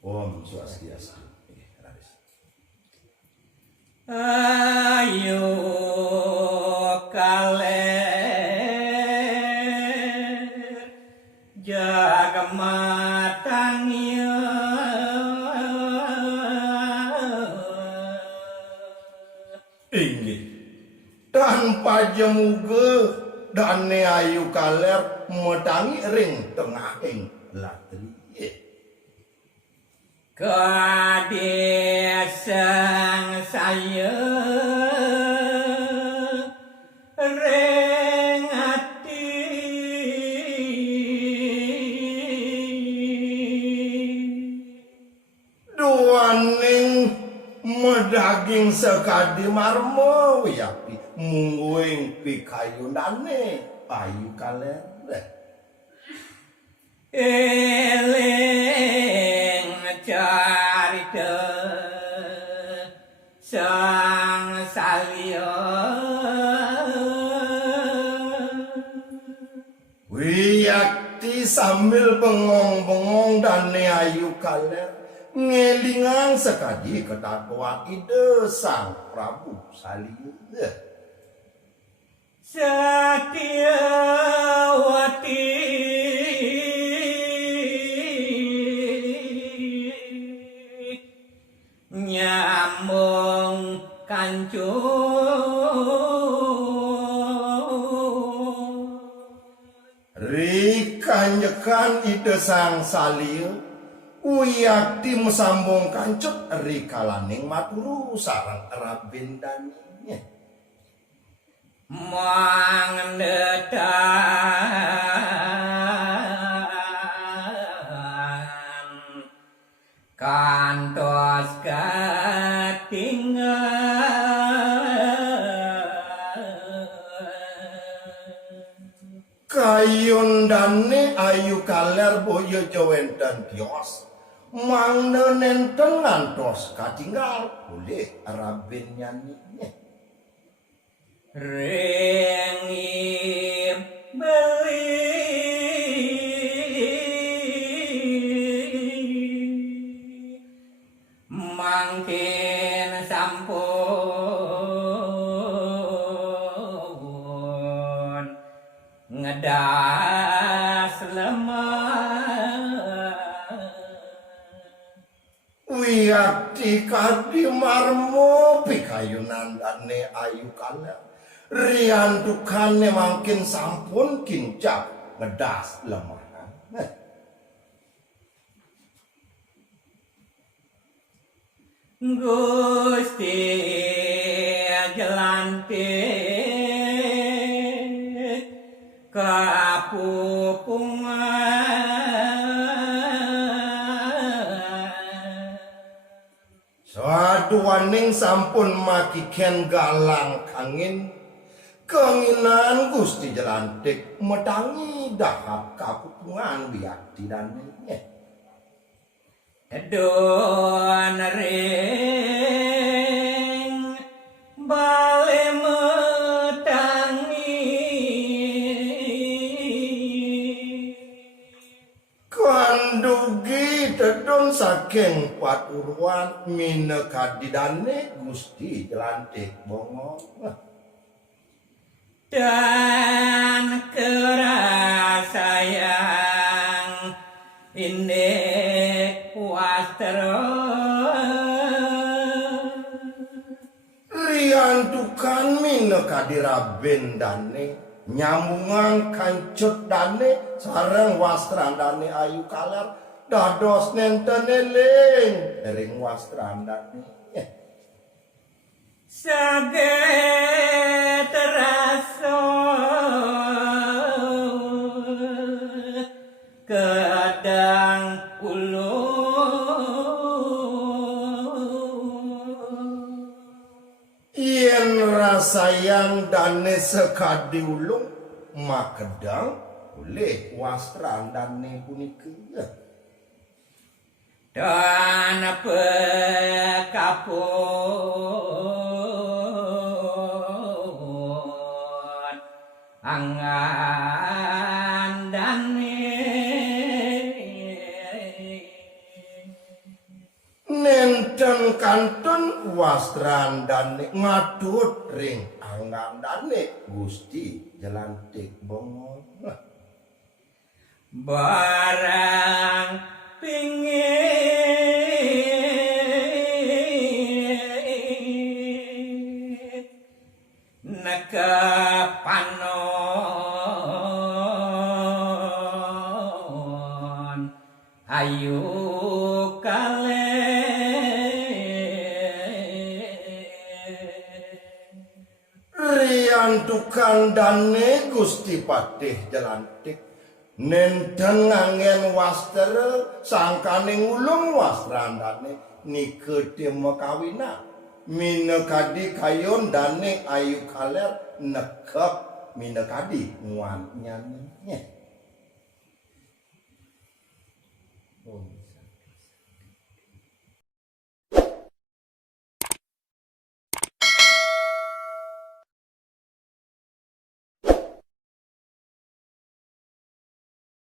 Om Swastiastu. Ayo kaler jaga matangnya Inggih tanpa jemuge dane ayu kaler metangi ring tengahing latri kadesang saya ring ati duaning medaging sekadi marmo yapi mungguing pikayunane ayu kaler eling carita sang salya wiyakti sambil bengong-bengong dane ayu kaler ngelingang sekadi ketakwa ide sang Prabu Salya Satyawati nyambung kancung rikanyekan ide sang Salya uyakti mesambung kancut rikalaning maturu sareng Raben daninya mangenetan kantos katinggal kayundane ayu kaler boyo jawenten tios mangnenen ngantos katinggal oleh Raben nyanyinya Rengim beli mangkin sampun ngedas lemah wiyakti kadi marmo pikayunan dane ayu kaler riantukane mangkin sampun kincak ngedas lemah Gusti jelantik kapupungan saduaning sampun makiken galang kangin kenginan Gusti jelantik metangi dahap kapupungan wiyakti dane Don ring bale metangi kandugi dedon saking paturuan minekadi dane Gusti jelantik bongo dan kerasayang ini wastro riantukan minekadi Raben dane nyambungan kancut dane sareng wastrandane ayu kaler dados nenten eling ring wastrandane saged terasa kadang ulo yen rasayang dane sekadi ulung makedang oleh wastrandane punika dan pekapun angan dane kantun wastrandane ngadut ring angandane Gusti jelantik bongol. barang pingin nekapanon ayu kale Rian tukandane Gusti Patih jelantik nenten ngangen waster sangkane ngulung wastrandane nikete mekawina minekadi kayon dane ayu kaler nekep minekadi nguan nyanyi.